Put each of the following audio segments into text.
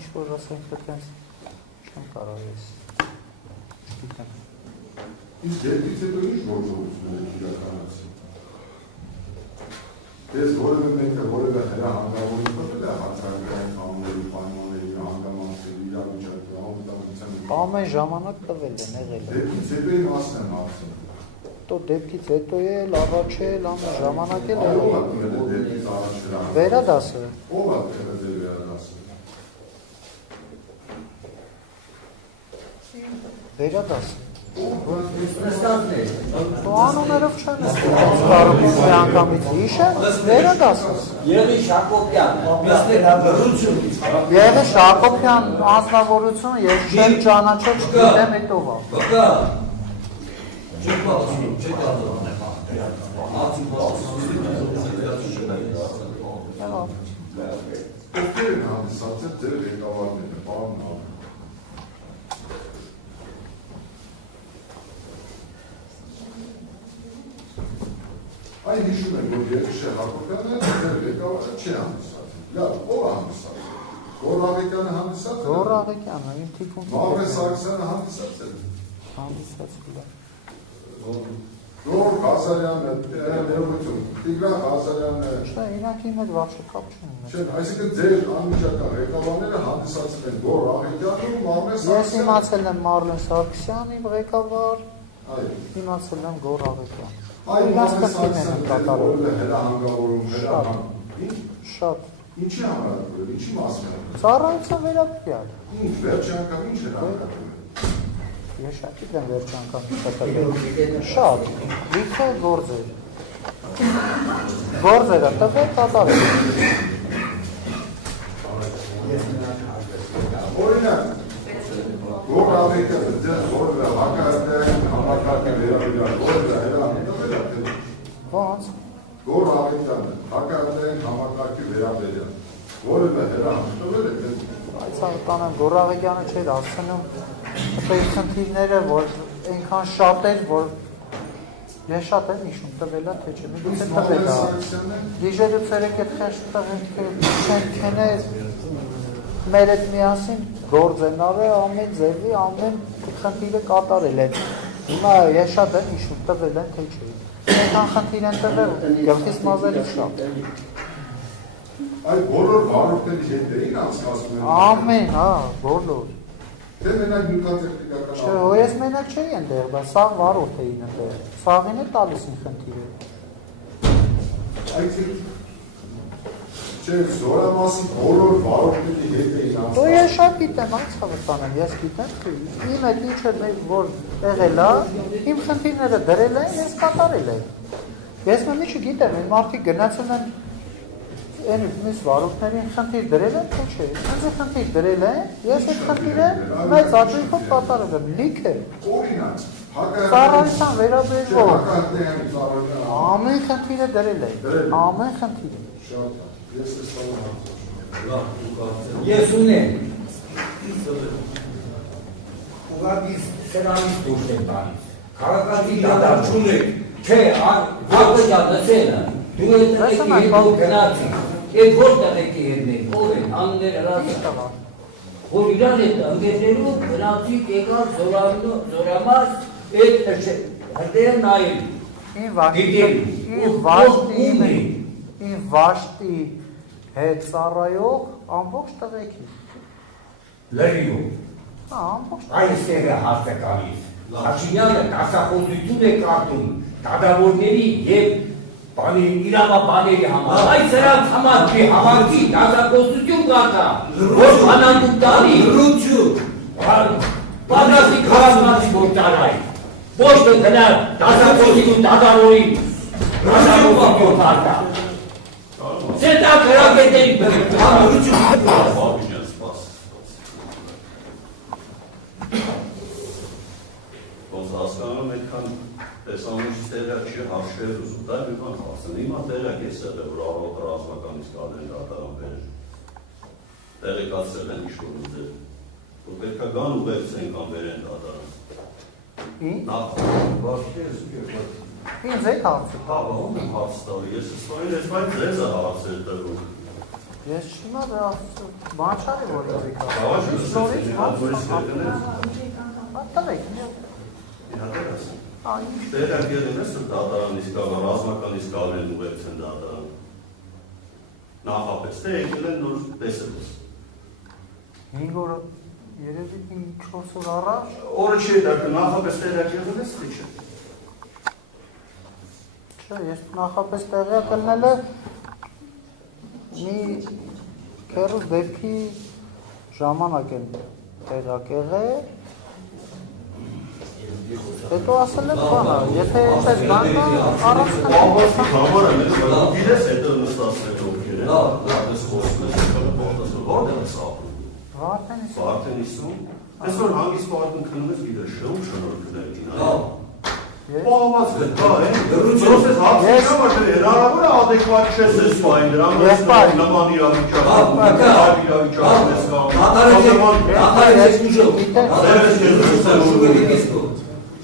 ինչ-որ ասենք պետքենց չեմ կարող ես գիտեմ։ Իսկ դեպքից հետո ինչ գործողություններ եք իրականացրել։ Ես որևէ մեկը որևէ հրահանգավորություն տվել է հարցակային կանոնների պայմանների հանգամանքների իրավիճակի անվտանգության։ Ամեն ժամանակ տվել են եղել է։ Դեպքից հետո իմ ասն եմ հարցնում։ Տո դեպքից հետո էլ, առաջ էլ, ամեն ժամանակ էլ ով է տվել է դեպքից առաջ հրահանգավորություն։ Վերադասը։ Ով է տվել ձեր վերադասը։ Վերադասը։ Նստածներ։ Անուններով չեն կարող մի անգամից հիշել, վերադասը։ Եղի Շակոբյան, Եղի Շակոբյան անձնավորությունը ես չեմ ճանաչել, չգիտեմ հետո վա։ Բկա։ Ովքեր են հանդիսացել ձեր ղեկավարները, պարոն Նավը։ Այն հիշում են, որ Երգիշե Հակոբյանը ձեր ղեկավարը չի հանդիսացել։ Լավ, ով է հանդիսացել։ Գոռ Աղեկյանը հանդիսացել։ Գոռ Աղեկյանը, իմ թիկունքի Մավրե Սարգսյանը հանդիսացել։ հանդիսացել է։ Գոռ Ղազարյանը, ներողություն, Տիգրան Ղազարյանը։ Չէ, իրանք իմ հետ վաղ կապ չունեն։ Չէ, այսինքն ձեր անմիջական ղեկավարները հանդիսացել են Գոռ Աղեկյանը ու Մավրե Ես Սարգսյանը։ իմացել եմ Մարլեն Սարգսյանը, իմ ղեկավար, Այո։ իմացել եմ Գոռ Աղեկյանը։ Այո, Իրանց Մավրե կրկին են Սարգսյանը կատարել։ հրահանգավորում, Ինչ։ Շատ։ Ինչի համար, ինչի մասին է։ Ծառայության վերաբերյալ։ Ինչ, վերջի անգամ ինչ էր հանդիպում։ Ես շատ գիտեմ վերջի անգամ կատարել։ Շատ, լիքը գործեր։ Գործերը տվել կատարել։ Օրինակ, Գոռ Աղեկյանը ձեր որևէ հակահարդային համակարգի վերաբերյալ որևէ հրահանգվել է։ Ո՞նց։ Գոռ Աղեկյանը հակահարդային համակարգի վերաբերյալ որևէ հրահանգվել է։ Այս արտանան Գոռ Աղեկյանը չէր ասցնում այդ խնդիրները, որ այնքան շատ էր, որ ես շատ եմ հիշում տվել է, թե չէ, մի գուցե տվել է։ Դիժերը ցերեկ այդ խեղճ տղենք չեն քեներ մեր հետ միասին գործ են արել, ամեն ձևի, ամեն խնդիրը կատարել են։ Հիմա ես շատ եմ հիշում տվել են, թե չէ։ Այնքան խնդիր են տվել, գլխից մազերից շատ։ Այդ բոլոր վարորդների հետ էին անցկացնում։ Ամեն, հա, բոլոր։ Դե մենակ նյութատեխնիկական։ Չէ, ես մենակ չէի այնտեղ, բայց սաղ վարորդ էին այնտեղ։ Սաղին է տալիս են խնդիրը։ Այսինքն չէ, զորամասի բոլոր վարորդների հետ էին Դու անցկացնում։ ես շատ գիտեմ, այս հավատանեմ, ես գիտեմ, թե իմ հետ ինչը որ եղել է, իմ խնդիրները դրել են, ես կատարել եմ։ Ես մի չգիտեմ, այն մարդիկ գնացել են այն մյուս վարորդներին խնդիր դրել են, թե չէ։ Ինձ խնդիր դրել են, ես այդ խնդիրը մեծ աճույքով կատարել եմ, լիքը։ Օրինակ, Ծառայության վերաբերող հակահարդային ծառայության ամեն խնդիրը դրել են, ամեն խնդիրը։ շատ ես ես բան Ես ունեմ։ Ուղղակի սրանից դուրս եմ տալիս։ Քաղաքացի դադար չունեք։ Չէ, աղջիկա լսելը։ Դու այդ եկի գնացի։ Այդ որտեղ եկի ելնեք, ով են, անները ռասը։ Որ իրան հետ ընկերներով գնացիք եկալ զորամաս այդ հրդեր նայել։ Իմ վաշտի հետ ծառայող ամբողջ տղեկի։ Լրիով։ Հա, ամբողջ Այստեղ է հարցը գալիս։ Հաշինյանը դասախոսություն է կարգում դադավորների և իրավաբանների համար։ Այս սրանց համար մի համակի դասախոսություն կարգա, որ բանանդուկ տանի։ Լրություն։ Պատրաստի քաղաքացի որ տարայ։ Ոչ թե գնա դասախոսություն դադավորի դասախոսություն կարգա։ Սետա գրագետերի Բաբիջան, սպաս։ Ոնց հասկանում այդքան տեսանունից տեղյակ չի հաշվեր ուզում, դա մի բան հասն, հիմա տեղյակ ես էլ է, որ առողը ռազմականից կալեն դատարան բերել, տեղեկացել են ինչ-որ ուզել, որ պետք է գան ուղեկցեն կամ բերեն դատարան։ Նախ, ինձ է հարցը։ հա, ում եմ հարց տալի, ես սպային ես բայց ձեզ է հարցեր տրվում։ Ես չիմա բան չարի որ եկա։ Նորից Ատավեք։ Իհատերս։ Այ Տեղակ եղել ես դատարան իսկ ռազմական իսկ ալեն ուղեկցեն դատարան։ Նախապես թե եկել են նոր տեսել ես։ 5 օր երևի 5-4 օր առաջ Օրը չի դա նախապես տեղակ եղել ես թե չէ։ Չէ, ես նախապես տեղյակ ելնելը մի քերուս դեպքի ժամանակ եմ տեղյակ եղել Հետո ասել եմ բանա, եթե այդպես բան կա, առանց Բավարարի համար եմ, բայց գիտես հետո նստածները ովքեր են, դատես խոսում ես, որտեղ ես ապրում։ Վարդենիսում։ Այսօր հանգիստ պարտուն քնում ես գիտես շոու շնորհքներ գինա։ Պահված է, դա է։ Պրոցես հապսիկա մաշել է, հնարավոր է ադեկվատ չես ես պային, դրան ես նման իրավիճակում, այլ իրավիճակում ես կաղում։ Ախարը ես ուժով, Դերես ես ուժով, շուգը դիկեստով,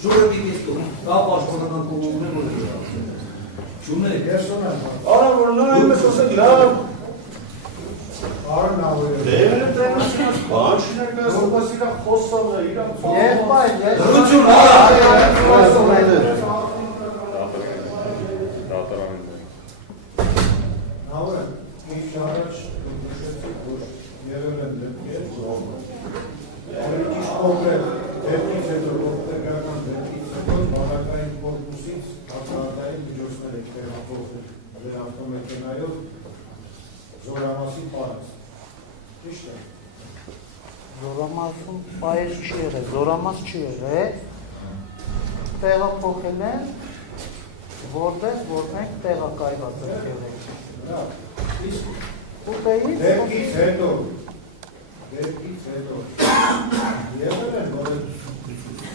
շուգը դիկեստով, կա պաշտոնական կողմումն է որ Չունեք, ես ունեմ։ Արա որ նա այմես ասեք լավ։ Արն ավելի։ Դերը տրենացինած բան չներկայացնում, բայց իրա խոսալն է, իրա Եղբայր, ես Դրություն, Նավը, ինչ առաջ նշեցիք, որ եղել են դեպքեր, ավելի ճիշտ կոնկրետ դեպքից հետո ողբերգական դեպքից հետո բանակային կորպուսից հակառակային միջոցներ եք տեղափոխել դեր ավտոմեքենայով Զորամասի պարած։ Ճիշտ է։ Զորամասում պայել չի եղել, Զորամաս չի եղել, տեղափոխել են, որտեղ որ մենք տեղակայված ենք եղել։ Լավ։ Իսկ Ուտեից դեպքից հետո եղել են, որ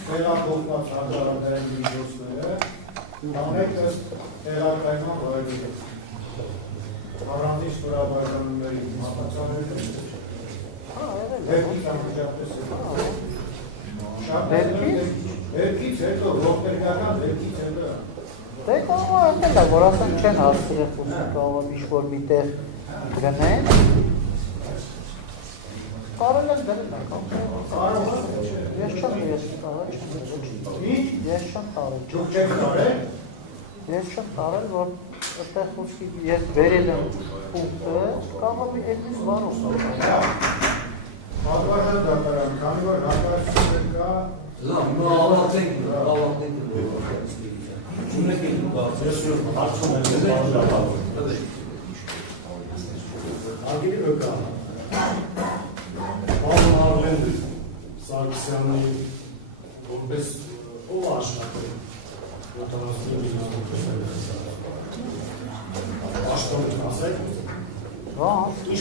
տեղափոխված հակառակային միջոցները տանեք ըստ տեղակայման վայրերի։ Առանձին ստորաբաժանումների մատուցանելը դեպքից անմիջապես դեպքից հետո, ողբերգական դեպքից հետո Դե կարող է եղել է, որ ասեն չեն հասցրել խոսում, կարող է ինչ-որ մի տեղ գնեն, կարել են դրել են, ես չեմ տարել, Դուք չեք տարել։ ես չեմ տարել, որ այդտեղ խոսքի ես վերել եմ պունկտը, կարող է այդպես վարում Պատվաշատ դատարան, քանի որ հակարծություն կա, լավ, նո ավարտենք, Չունեք եք նուկացել, հարցում եմ, Ագիրի վկա, Պավլ Արլենդ Սարգսյանի որպես ով աշխատել, 79 Աշտոնին ասեք, Ինչ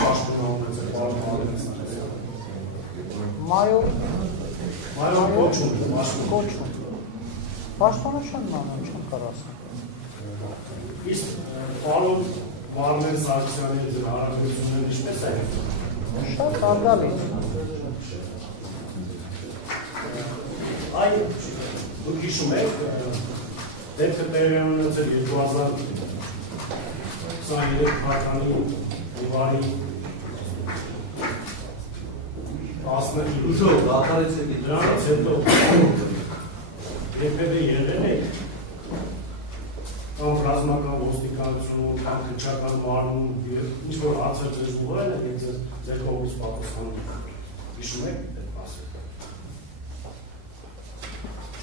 պաշտոն ունեցել Պավլ Արլենդ Սարգսյանը։ Մայորի կոչում, պաշտոնը չեմ մանան, չեմ կարասում Իսկ Պավլ Արլենդ Սարգսյանի ձեր հարաբերությունները ինչպես է։ Շատ արգալից Այ դուք հիշում եք, դեպքը տեղի ունեցել 2023 թվականի հունվարի 19 ուժով, ախարեցեք եք դրանից հետո երբևէ եղել եք կամ ռազմական ոստիկանություն, կամ քննչական մարմնում ինչ-որ հարցեր ձեզ ուղղել եք ձեր կողմից պատասխանում հիշում եք այդ մասը։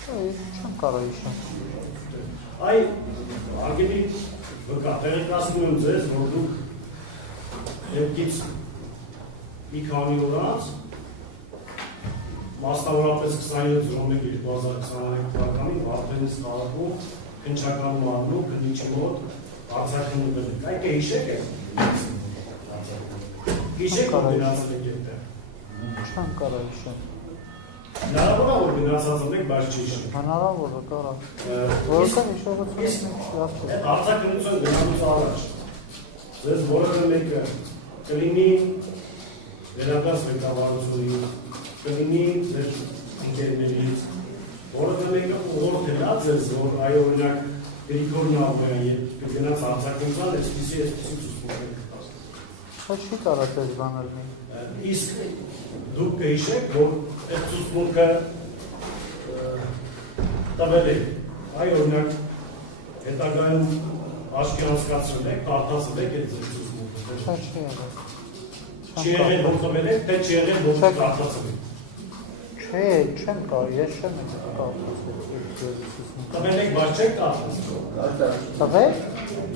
Չեմ կարող իշեմ Այ արգելի վկա, տեղեկացնում եմ ձեզ, որ դուք դեպքից մի քանի օր անց մասնավորապես 27/01/2023 թվականին Վարդենիս քաղաքում քննչական մարմնում քննիչի մոտ արձակնվել եք։ Այդ հիշեք եք։ Հիշեք որ գնացել եք այդտեղ։ Չեմ կարող իշեմ Հնարավոր է որ գնացած եք, բայց չհիշեք։ Հնարավոր է կարող Որքան հիշողությունը լավ չէ Այդ արձակնության գնալուց առաջ ձեզ որևէ մեկը կլինի վերադարձ ղեկավարությունից, կլինի ձեր ընկերներից, որևէ մեկը ուղղորդել է ձեզ, որ այո օրինակ Գրիգոր Նավոյան երբ կգնաց արձակնության, այսպիսի ցուցմունք եք տալիս։ Ոչ չի կարող դες բանել մի։ Իսկ դուք կհիշեք, որ այդ ցուցմունքը տվել եք, այ օրինակ հետագայում աչքի անցկացրել եք, կարդացել եք այդ ցուցմունքը։ Չի եղել։ Չի եղել որ տվել եք, թե չի եղել որ կարդացել եք։ Չէ, չեմ կարող, ես չեմ կարող։ Տվել եք, բայց չեք կարդացել։ Տվել։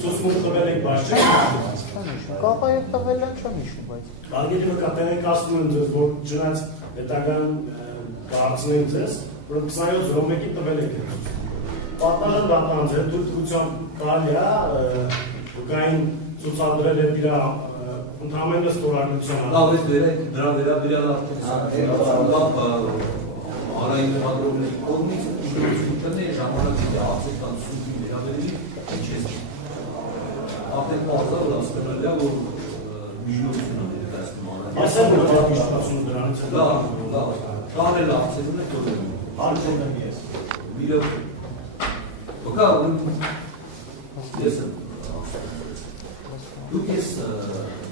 Ցուցմունք տվել եք, բայց չեք կարդացել։ Չեմ հիշում, կաղայով տվել եմ, չեմ հիշում, բայց։ Արգելի վկատերենք ասում են ձեզ, որ չնայած հետագան կարծնեն ձեզ, որ 27 զոմեկի տվել եք։ Պատանան դատանձ է, դուրդրությամբ կարելի է վկային ցուցադրել է իր ընդհանրապես ստորագրության։ Լավ է դերեք դրա վերաբերյալ արդեն Արային մադրոմների կողմից իշխանությունները ժամանակի արձեկան սուտի վերաբերելի ինչ է։ Ապեն բազար ասպերել է որ միջնորդությունը ներկայացնում արան։ Ասեմ որ իշխանությունը դրանից է։ Լավ, կարել արձելում է թողել։ Արձում եմ ես։ Միրով Ոկա ես դուք ես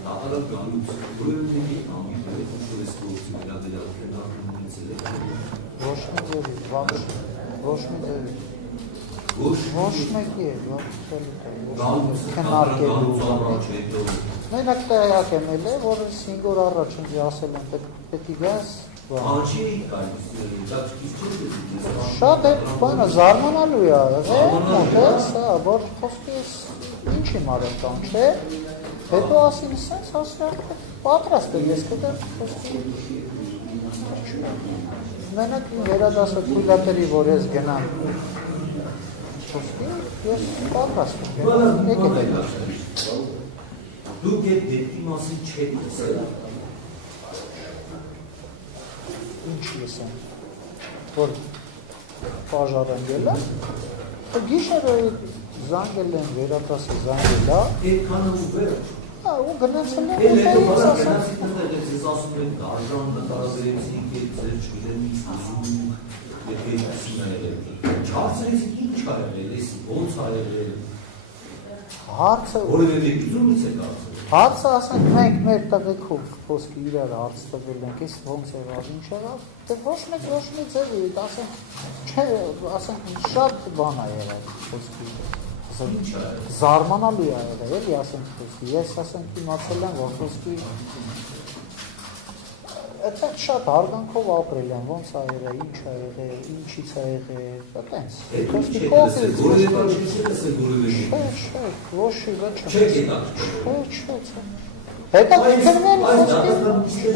ատալակ գանուց որևէ մեկի ամիջները խոշորես գործի վերաբերյալ քննարկումից եք։ Ոչ մի ձևի, ոչ մի ձևի։ Ոչ մեկի է, քննարկելու։ Մենակ տեղյակ եմ ելել, որ 5 օր առաջ ինձ ասել են պետք է գաս։ Անչի գալիս, դա չկիչ չէ։ Շատ է, բանը զարմանալու է եղել, մոտես, որ խոսքի ես ինչ իմ արել կան, չէ։ Հետո ասին սենց ասել, պատրաստ եմ ես կդեմ խոսքի։ Մենակ իմ վերադասը թույլատրի, որ ես գնամ խոսքի, ես պատրաստ եմ, եկեք եք։ Դուք այդ դեպքի մասին չեք լսել։ Ինչ լսեմ, որ պաժար են գելա, գիշերը զանգել են, վերադասը զանգել է, Այդքանը ու վերջ։ ու գնացել են, Էլ հետո բանակ գնացիք նտեղ ես ասում եմ դաժան նտարազերեցիք, այդ ձեր չգիտեմ ինչ ուզում, եթե այսին այրել։ Չարցրեցիք ինչ այրել, ես ոնց այրել։ հարցը, Որևէ մեկությունից եք արցել։ հարցը ասենք մենք մեր տղեկով խոսքի իրար հարց տվել ենք, ես ոնց եղավ, ինչ եղավ, դե ոչ մի ձևի, ասենք, չէ, ասենք շատ բան է եղավ խոսքի, զարմանալի է եղել, էլի ասենք խոսքի, ես ասենք իմացել եմ, որ խոսքի, այդտեղ շատ հարգանքով ապրել են, ոնց է եղել, ինչ է եղել, ինչից է եղել, այտենց, խոսքի կողքից, Որևէ բան չեք լսել, որևէ չէ, ոչ չի, ոչ չեք եկա։ չէ, հետաքրքրվել խոսքի,